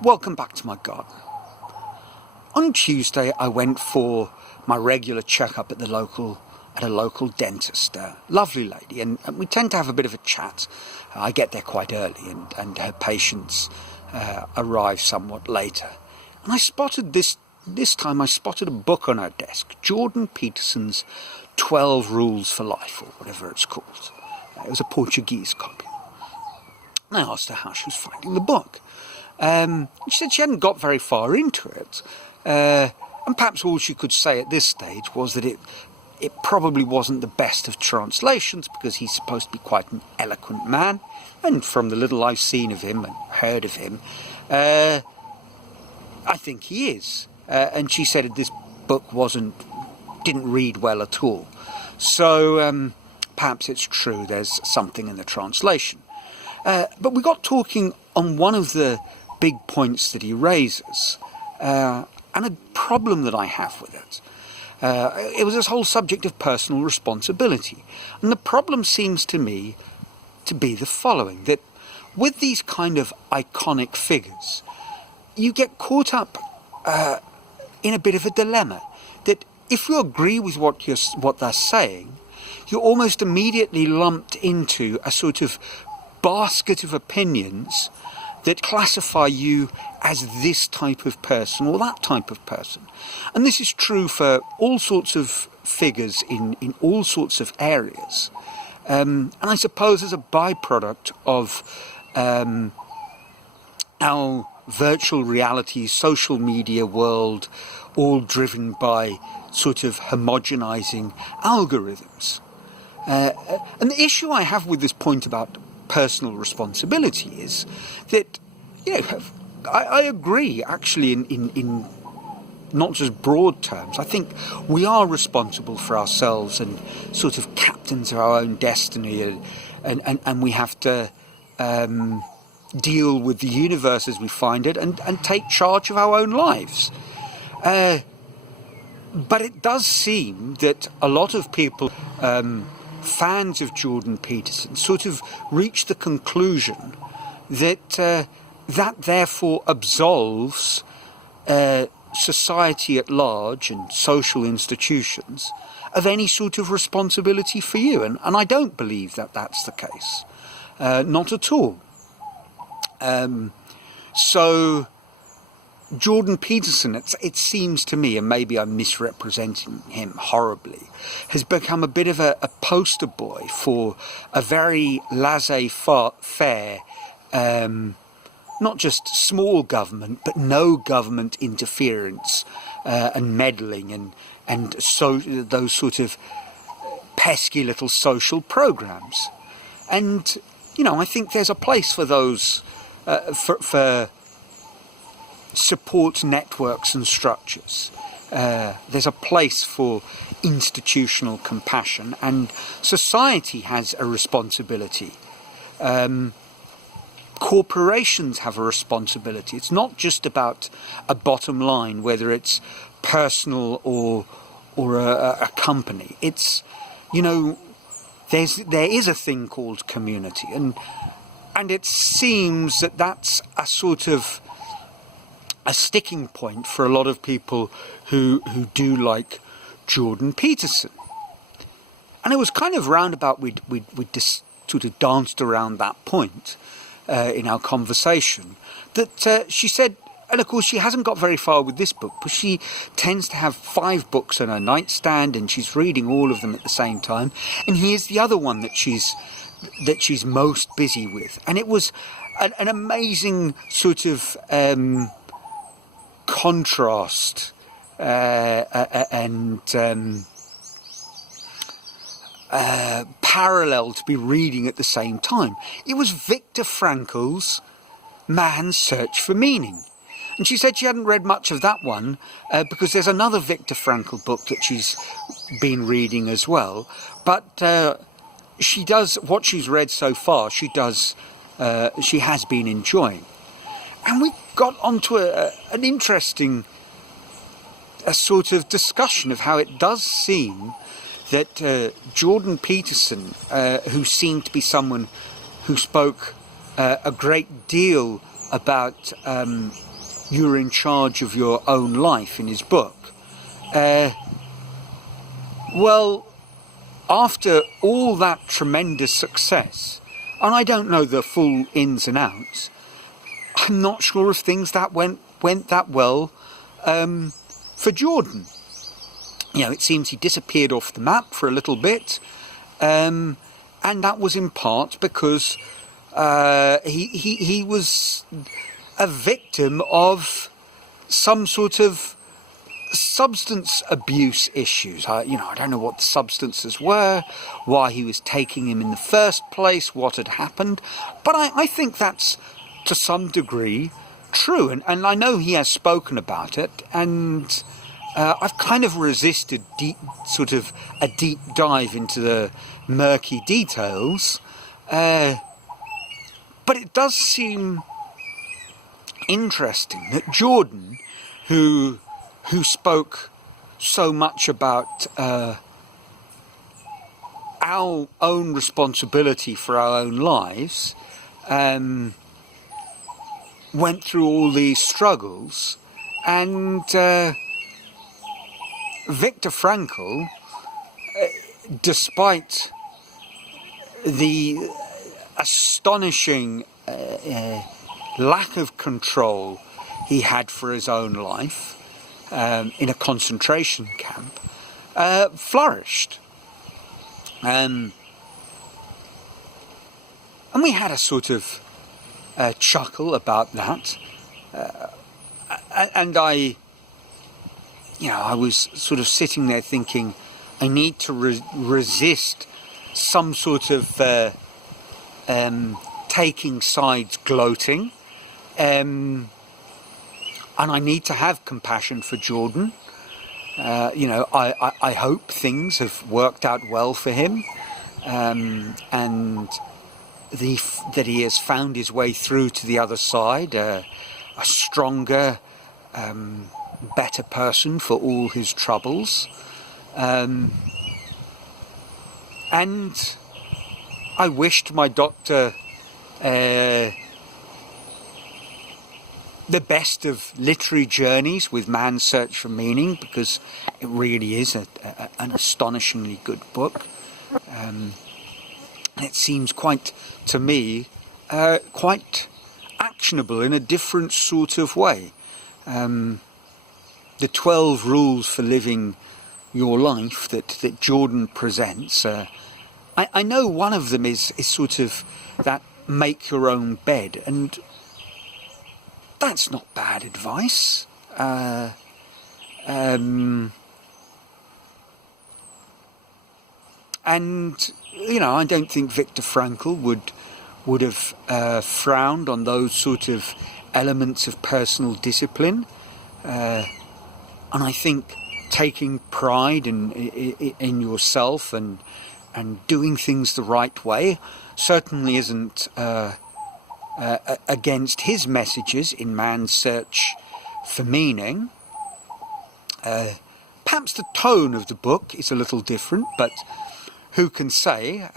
Welcome back to my garden. On Tuesday I went for my regular checkup at a local dentist, lovely lady, and we tend to have a bit of a chat. I get there quite early and her patients arrive somewhat later. And I spotted this time I spotted a book on her desk, Jordan Peterson's 12 Rules for Life, or whatever it's called. It was a Portuguese copy. And I asked her how she was finding the book. She said she hadn't got very far into it, and perhaps all she could say at this stage was that it probably wasn't the best of translations, because he's supposed to be quite an eloquent man, and from the little I've seen of him and heard of him, I think he is. And she said that this book didn't read well at all. So perhaps it's true, there's something in the translation. But we got talking on one of the big points that he raises, and a problem that I have with it. It was this whole subject of personal responsibility. And the problem seems to me to be the following, that with these kind of iconic figures, you get caught up in a bit of a dilemma, that if you agree with what they're saying, you're almost immediately lumped into a sort of basket of opinions that classify you as this type of person or that type of person. And this is true for all sorts of figures in all sorts of areas. And I suppose as a byproduct of our virtual reality, social media world, all driven by sort of homogenizing algorithms. And the issue I have with this point about personal responsibility is that, I agree actually in not just broad terms. I think we are responsible for ourselves and sort of captains of our own destiny, and we have to deal with the universe as we find it and take charge of our own lives. But it does seem that a lot of people, fans of Jordan Peterson, sort of reach the conclusion that that therefore absolves society at large and social institutions of any sort of responsibility for you. And I don't believe that that's the case. Not at all. So Jordan Peterson, it seems to me, and maybe I'm misrepresenting him horribly, has become a bit of a poster boy for a very laissez-faire, not just small government, but no government interference and meddling and so those sort of pesky little social programs. And, I think there's a place for those, for support networks and structures. There's a place for institutional compassion, and society has a responsibility. Corporations have a responsibility. It's not just about a bottom line, whether it's personal or a company. It's, there is a thing called community, and it seems that that's a sort of a sticking point for a lot of people who do like Jordan Peterson. And it was kind of roundabout, we'd just sort of danced around that point in our conversation, that she said, and of course she hasn't got very far with this book, but she tends to have 5 books on her nightstand and she's reading all of them at the same time. And here's the other one that she's most busy with. And it was an amazing sort of contrast and parallel to be reading at the same time. It was Viktor Frankl's Man's Search for Meaning. And she said she hadn't read much of that one because there's another Viktor Frankl book that she's been reading as well. But she does, what she's read so far, she has been enjoying. And we got onto an interesting sort of discussion of how it does seem that Jordan Peterson, who seemed to be someone who spoke a great deal about you're in charge of your own life in his book. Well, after all that tremendous success, and I don't know the full ins and outs, I'm not sure if things that went that well for Jordan. It seems he disappeared off the map for a little bit, and that was in part because he was a victim of some sort of substance abuse issues. I don't know what the substances were, why he was taking him in the first place, what had happened, but I think that's to some degree true, and I know he has spoken about it, and I've kind of resisted a deep dive into the murky details, but it does seem interesting that Jordan, who spoke so much about our own responsibility for our own lives, went through all these struggles, and Viktor Frankl, despite the astonishing lack of control he had for his own life in a concentration camp, flourished. And we had a sort of chuckle about that. And I was sort of sitting there thinking, I need to resist some sort of taking sides gloating. And I need to have compassion for Jordan. I hope things have worked out well for him, and that he has found his way through to the other side, a stronger, better person for all his troubles. And I wished my doctor the best of literary journeys with Man's Search for Meaning, because it really is an astonishingly good book. It seems to me, quite actionable in a different sort of way. The 12 rules for living your life that Jordan presents, I know one of them is sort of that make your own bed, and that's not bad advice. And I don't think Viktor Frankl would have frowned on those sort of elements of personal discipline. And I think taking pride in yourself and doing things the right way certainly isn't against his messages in Man's Search for Meaning. Perhaps the tone of the book is a little different, but who can say?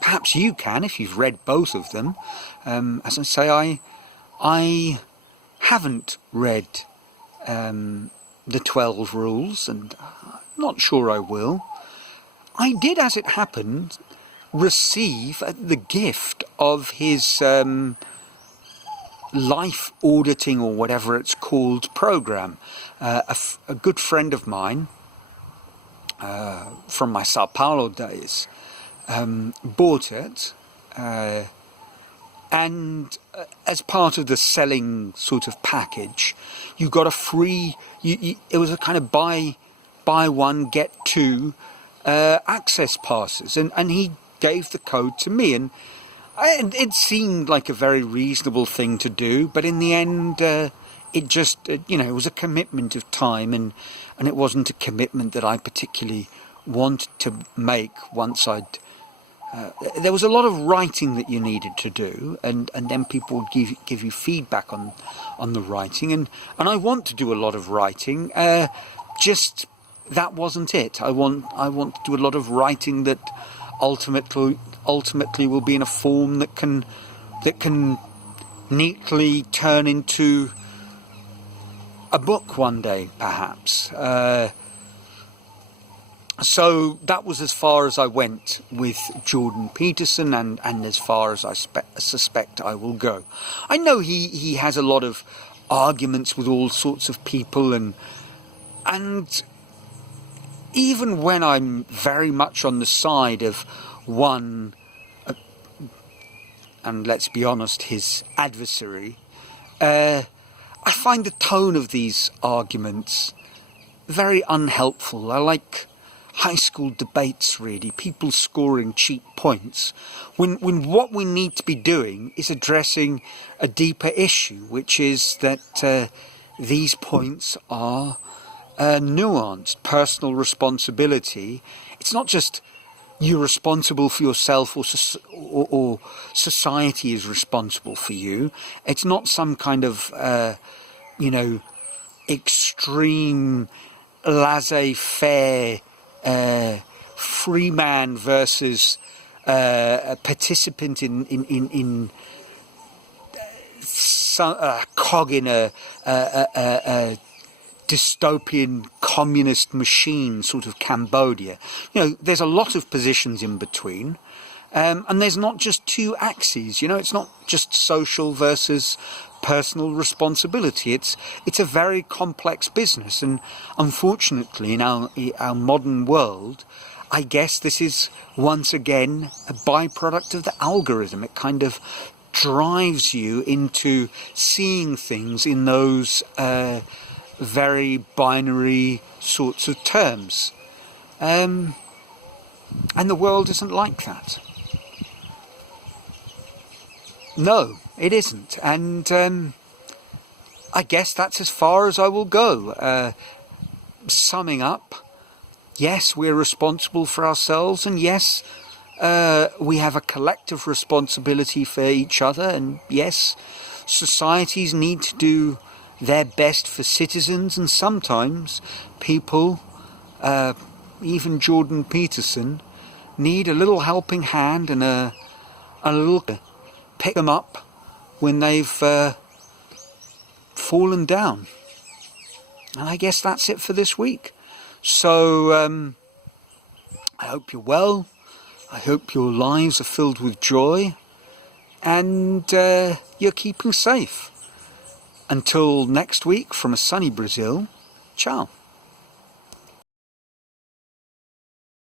Perhaps you can if you've read both of them. As I say, I haven't read the 12 rules, and I'm not sure I will. I did, as it happened, receive the gift of his life auditing, or whatever it's called, program. A good friend of mine from my Sao Paulo days bought it, and as part of the selling sort of package, you got a free, it was a kind of buy one get two access passes, and he gave the code to me, and it seemed like a very reasonable thing to do, but in the end it just, it was a commitment of time, and it wasn't a commitment that I particularly wanted to make once I'd there was a lot of writing that you needed to do, and then people would give you feedback on the writing, and I want to do a lot of writing, just that wasn't it. I want to do a lot of writing that ultimately will be in a form that can neatly turn into a book one day, perhaps. So that was as far as I went with Jordan Peterson, and as far as I suspect I will go. I know he has a lot of arguments with all sorts of people, and even when I'm very much on the side of one, and let's be honest, his adversary, I find the tone of these arguments very unhelpful. I like high school debates, really, people scoring cheap points, when what we need to be doing is addressing a deeper issue, which is that these points are nuanced. Personal responsibility. It's not just you're responsible for yourself, or society is responsible for you. It's not some kind of extreme laissez-faire free man versus a participant in a cog in a dystopian communist machine, sort of Cambodia. There's a lot of positions in between, and there's not just two axes. It's not just social versus personal responsibility. It's a very complex business, and unfortunately in our modern world, I guess this is once again a byproduct of the algorithm. It kind of drives you into seeing things in those very binary sorts of terms, and the world isn't like that. No, it isn't, and I guess that's as far as I will go. Summing up, yes, we're responsible for ourselves, and yes, we have a collective responsibility for each other, and yes, societies need to do their best for citizens, and sometimes people, even Jordan Peterson, need a little helping hand and a little pick them up when they've fallen down. And I guess that's it for this week. So I hope you're well. I hope your lives are filled with joy, and you're keeping safe. Until next week, from a sunny Brazil, ciao.